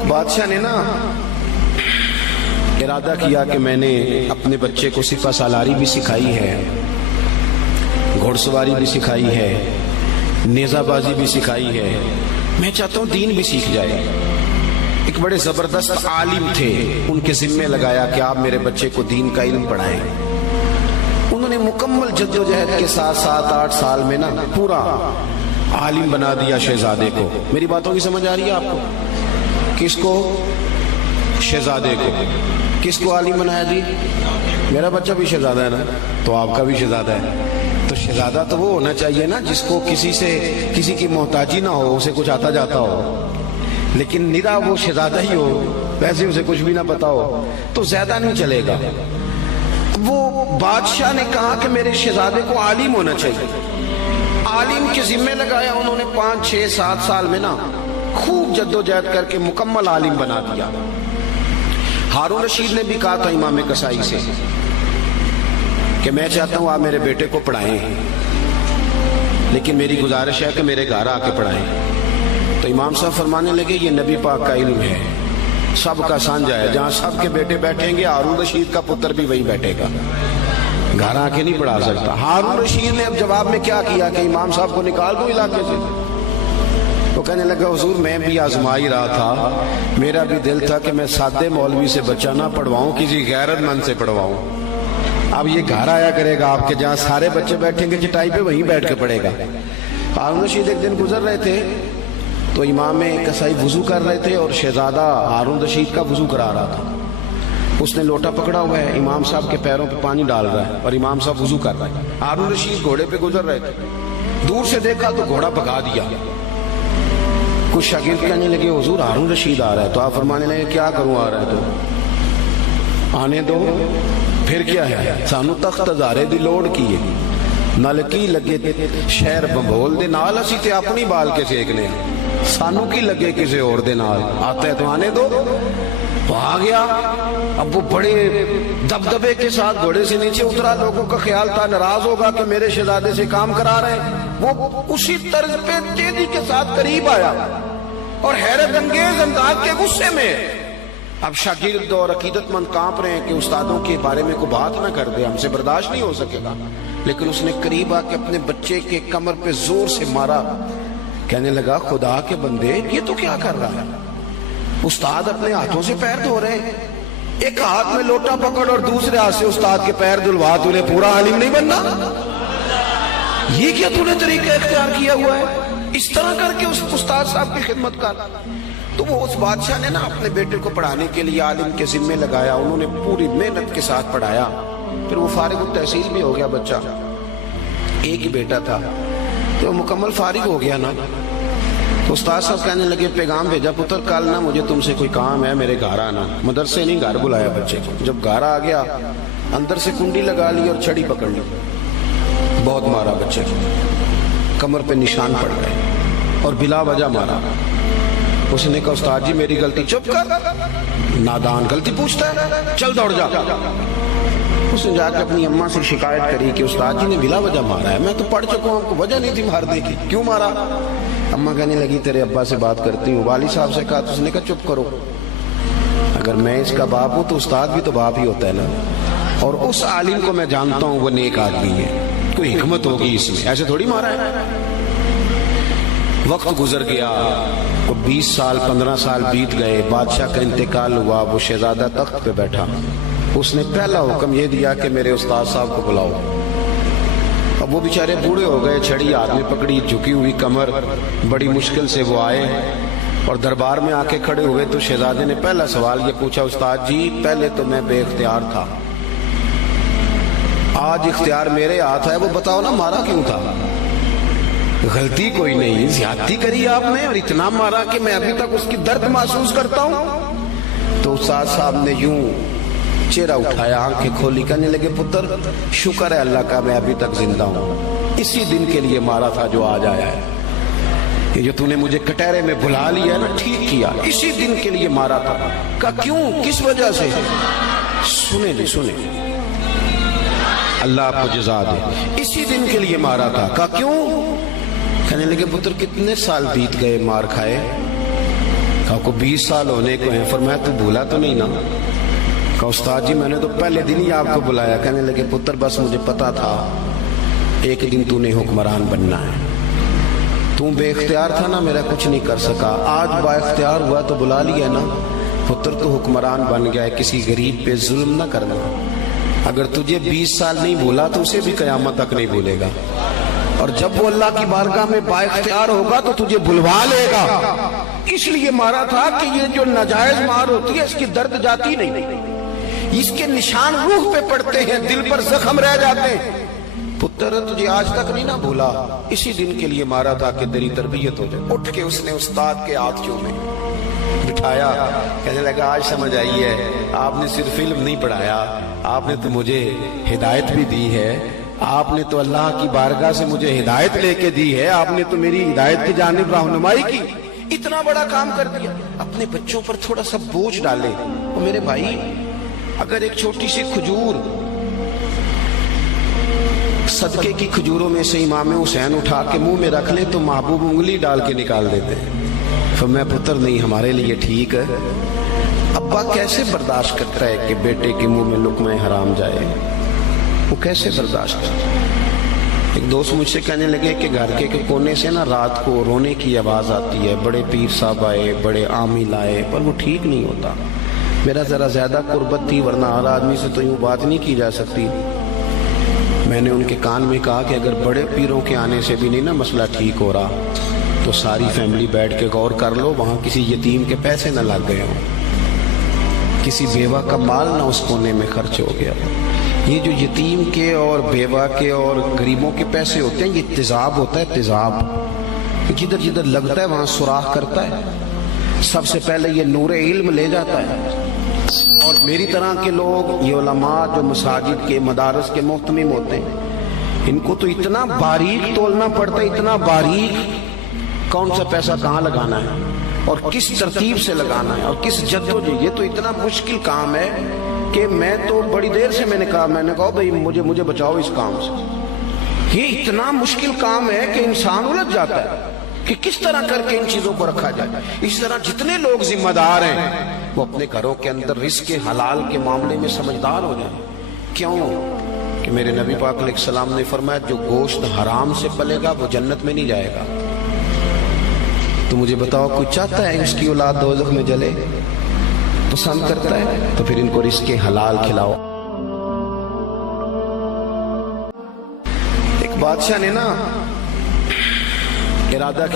ایک بادشاہ نے نا ارادہ کیا کہ میں نے اپنے بچے کو سپہ سالاری بھی سکھائی ہے، گھوڑ سواری بھی سکھائی ہے، نیزہ بازی بھی سکھائی ہے، میں چاہتا ہوں دین بھی سیکھ جائے۔ ایک بڑے زبردست عالم تھے، ان کے ذمے لگایا کہ آپ میرے بچے کو دین کا علم پڑھائیں۔ انہوں نے مکمل جدوجہد کے ساتھ 7-8 سال میں نا پورا عالم بنا دیا شہزادے کو۔ میری باتوں کی سمجھ آ رہی ہے آپ کو؟ کس کو؟ شہزادے کو۔ کس کو عالم بنایا جی؟ میرا بچہ بھی شہزادہ ہے نا، تو آپ کا بھی شہزادہ ہے۔ تو شہزادہ تو وہ ہونا چاہیے نا جس کو کسی کی محتاجی نہ ہو، اسے کچھ آتا جاتا ہو، لیکن نرا وہ شہزادہ ہی ہو، ویسے اسے کچھ بھی نہ پتا ہو تو زیادہ نہیں چلے گا۔ وہ بادشاہ نے کہا کہ میرے شہزادے کو عالم ہونا چاہیے، عالم کے ذمے لگایا۔ انہوں نے 5-6-7 سال میں نا خوب جدوجہد کر کے مکمل عالم بنا دیا۔ ہارون رشید نے بھی کہا تھا امام کسائی سے کہ میں چاہتا ہوں آپ میرے بیٹے کو پڑھائیں، لیکن میری گزارش ہے کہ میرے گھر آ کے پڑھائیں۔ تو امام صاحب فرمانے لگے یہ نبی پاک کا علم ہے، سب کا سانجا ہے، جہاں سب کے بیٹے بیٹھیں گے ہارون رشید کا پتر بھی وہی بیٹھے گا، گھر آ کے نہیں پڑھا سکتا۔ ہارون رشید نے اب جواب میں کیا کیا کہ امام صاحب کو نکال دو علاقے سے۔ تو کہنے لگا حضور میں بھی آزما ہی رہا تھا، میرا بھی دل تھا کہ میں سادے مولوی سے بچہ نہ پڑھواؤں، کسی غیرت مند سے پڑھواؤں۔ اب یہ گھر آیا کرے گا آپ کے، جہاں سارے بچے بیٹھیں گے چٹائی پہ وہیں بیٹھ کے پڑھے گا۔ ہارون رشید ایک دن گزر رہے تھے تو امام کسائی وضو کر رہے تھے اور شہزادہ ہارون رشید کا وضو کرا رہا تھا۔ اس نے لوٹا پکڑا ہوا ہے، امام صاحب کے پیروں پہ پانی ڈال رہا ہے اور امام صاحب وضو کر رہے ہیں۔ ہارون رشید گھوڑے پہ گزر رہے تھے، دور سے دیکھا تو گھوڑا بھگا دیا۔ کچھ شاگرد کہنے لگے حضور ہارون رشید آ رہا ہے، تو آپ فرمانے لگے کیا کروں آ رہا ہے تو آنے دو، پھر کیا ہے، سانو تخت ہزارے دی لوڑ کی ہے، نل کی لگے شہر بمبول دے نال، اسی تے اپنی بال کے سیکنے ہیں، سانو کی لگے کسی اور دے نال، آتا ہے تو آنے دو۔ تو آ گیا۔ اب وہ بڑے دبدبے کے ساتھ گھوڑے سے نیچے اترا، لوگوں کا خیال تھا ناراض ہوگا کہ میرے شہزادے سے کام کرا رہے ہیں۔ وہ اسی طرز پہ تیزی کے ساتھ قریب آیا اور حیرت انگیز انداز کے غصے میں۔ اب شاگرد اور عقیدت مند کانپ رہے ہیں کہ استادوں کے بارے میں کوئی بات نہ کر دے، ہم سے برداشت نہیں ہو سکے گا، لیکن اس نے قریب آ کے اپنے بچے کے کمر پہ زور سے مارا۔ کہنے لگا خدا کے بندے یہ تو کیا کر رہا ہے؟ استاد اپنے ہاتھوں سے پیر دھو رہے ہیں، ایک ہاتھ میں لوٹا پکڑ اور دوسرے ہاتھ سے استاد کے پیر دھلوا، تو نے پورا عالم نہیں بننا؟ یہ کیا تو نے طریقہ اختیار کیا ہوا ہے؟ اس طرح کر کے اس استاد صاحب کی خدمت کر۔ تو وہ اس بادشاہ نے نا اپنے بیٹے کو پڑھانے کے لیے عالم کے ذمے لگایا، انہوں نے پوری محنت کے ساتھ پڑھایا۔ پھر وہ فارغ التحصیل بھی ہو گیا بچہ، ایک ہی بیٹا تھا، تو مکمل فارغ ہو گیا نا۔ تو استاد صاحب کہنے لگے پیغام بھیجا پتر کل نا مجھے تم سے کوئی کام ہے، میرے گھر آنا۔ مدرسے نہیں، گھر بلایا بچے کو۔ جب گھر آ گیا اندر سے کنڈی لگا لی اور چھڑی پکڑ لی، بہت مارا بچے کو، کمر پہ نشان پڑ گئے اور بلا وجہ مارا۔ اس نے کہا استاد جی میری غلطی۔ چپ کر، نادان، غلطی پوچھتا ہے، چل دوڑ جا۔ اس نے جا کے اپنی اماں سے شکایت کری کہ استاد جی نے بلا وجہ مارا ہے، میں تو پڑھ چکا ہوں، کوئی وجہ نہیں تھی مارنے کی، کیوں مارا؟ اماں کہنے لگی تیرے ابا سے بات کرتی ہوں۔ والد صاحب سے کہا تو اس نے کہا چپ کرو، اگر میں اس کا باپ ہوں تو استاد بھی تو باپ ہی ہوتا ہے نا، اور اس عالم کو میں جانتا ہوں وہ نیک آدمی ہے، کوئی حکمت ہوگی اس میں، ایسے تھوڑی مارا ہے۔ وقت گزر گیا، 20 سال 15 سال بیت گئے، بادشاہ کا انتقال ہوا، وہ شہزادہ تخت پہ بیٹھا۔ اس نے پہلا حکم یہ دیا کہ میرے استاد صاحب کو بلاؤ۔ اب وہ بیچارے بوڑھے ہو گئے، چھڑی ہاتھ میں پکڑی، جھکی ہوئی کمر، بڑی مشکل سے وہ آئے اور دربار میں آ کے کھڑے ہوئے۔ تو شہزادے نے پہلا سوال یہ پوچھا استاد جی پہلے تو میں بے اختیار تھا، آج اختیار میرے ہاتھ ہے، وہ بتاؤ نا مارا کیوں تھا؟ غلطی کوئی نہیں، زیادتی کری آپ نے اور اتنا مارا کہ میں ابھی تک اس کی درد محسوس کرتا ہوں۔ تو استاد صاحب نے یوں چہرہ اٹھایا، آنکھیں کھولی، کہنے لگے پتر شکر ہے اللہ کا میں ابھی تک زندہ ہوں، اسی دن کے لیے مارا تھا جو آج آیا ہے، کہ جو تو نے مجھے کٹہرے میں بلا لیا نا، ٹھیک کیا، اسی دن کے لیے مارا تھا۔ کہا کیوں، کس وجہ سے؟ سنیں جی سنیں، اللہ آپ کو جزا دے، اسی دن کے لیے مارا تھا۔ کہا کیوں؟ کہنے لگے پتر کتنے سال بیت گئے مار کھائے؟ آپ کو 20 سال ہونے کو ہیں. فرمایا تو بھولا تو نہیں نا؟ کہا استاد جی میں نے تو پہلے دن ہی آپ کو بلایا. کہنے لگے پتر بس مجھے پتا تھا ایک دن تو نے حکمران بننا ہے. تو بے اختیار تھا نا, میرا کچھ نہیں کر سکا. آج با اختیار ہوا تو بلا لیا نا. پتر تو حکمران بن گیا ہے, کسی غریب پہ ظلم نہ کرنا. اگر تجھے 20 سال نہیں بھولا تو اسے بھی قیامت تک نہیں بھولے گا. اور جب وہ اللہ کی بارگاہ میں با اختیار ہوگا تو تجھے بلوا لے گا. اس لیے مارا تھا کہ یہ جو ناجائز مار ہوتی ہے اس کی درد جاتی نہیں, اس کے نشان روح پہ پڑتے ہیں, دل پر زخم رہ جاتے ہیں. پتر تجھے آج تک نہیں نہ بھولا, اسی دن کے لیے مارا تھا کہ تیری تربیت ہو جائے. اٹھ کے اس نے استاد کے ہاتھ چومے, بٹھایا. کہنے لگا آج سمجھ آئی ہے, آپ نے صرف علم نہیں پڑھایا, آپ نے تو مجھے ہدایت بھی دی ہے. آپ نے تو اللہ کی بارگاہ سے مجھے ہدایت لے کے دی ہے, آپ نے تو میری ہدایت کی جانب رہنمائی کی. اتنا بڑا کام کر دیا. اپنے بچوں پر تھوڑا سا بوجھ ڈالے. اور میرے بھائی اگر ایک چھوٹی سی کھجور, صدقے کی کھجوروں میں سے امام حسین اٹھا کے منہ میں رکھ لے تو محبوب انگلی ڈال کے نکال دیتے ہیں. فرمایا پتر نہیں, ہمارے لیے ٹھیک ہے. ابا کیسے برداشت کرتا ہے کہ بیٹے کے منہ میں لقمہ حرام جائے؟ وہ کیسے برداشت کرتا ہے؟ ایک دوست مجھ سے کہنے لگے کہ گھر کے کونے سے نا رات کو رونے کی آواز آتی ہے, بڑے پیر صاحب آئے, بڑے عامل آئے, پر وہ ٹھیک نہیں ہوتا. میرا ذرا زیادہ قربت تھی, ورنہ ہر آدمی سے تو یوں بات نہیں کی جا سکتی. میں نے ان کے کان میں کہا کہ اگر بڑے پیروں کے آنے سے بھی نہیں نا مسئلہ ٹھیک ہو رہا تو ساری فیملی بیٹھ کے غور کر لو, وہاں کسی یتیم کے پیسے نہ لگ گئے ہوں, کسی بیوہ کا مال نہ اس کونے میں خرچ ہو گیا. یہ جو یتیم کے اور بیوہ کے اور غریبوں کے پیسے ہوتے ہیں, یہ تیزاب ہوتا ہے, تیزاب. جدھر جدھر لگتا ہے وہاں سوراخ کرتا ہے. سب سے پہلے یہ نور علم لے جاتا ہے. اور میری طرح کے لوگ, یہ علماء جو مساجد کے مدارس کے محتمم ہوتے ہیں, ان کو تو اتنا باریک تولنا پڑتا ہے, اتنا باریک, کون سا پیسہ کہاں لگانا ہے اور کس ترتیب سے لگانا ہے اور کس جدوجہد. یہ تو اتنا مشکل کام ہے کہ میں تو بڑی دیر سے میں نے کہا بھائی مجھے بچاؤ اس کام سے. یہ اتنا مشکل کام ہے کہ انسان الجھ جاتا ہے کہ کس طرح کر کے ان چیزوں کو رکھا جائے. اس طرح جتنے لوگ ذمہ دار ہیں وہ اپنے گھروں کے اندر رزق حلال کے معاملے میں سمجھدار ہو جائیں. کیوں کہ میرے نبی پاک علیہ السلام نے فرمایا جو گوشت حرام سے پلے گا وہ جنت میں نہیں جائے گا. تو مجھے بتاؤ, کوئی چاہتا ہے اس کی اولاد دوزخ میں جلے؟ پسند کرتا ہے؟ تو پھر ان کو رزق حلال کھلاؤ. ایک بادشاہ نے نا ارادہ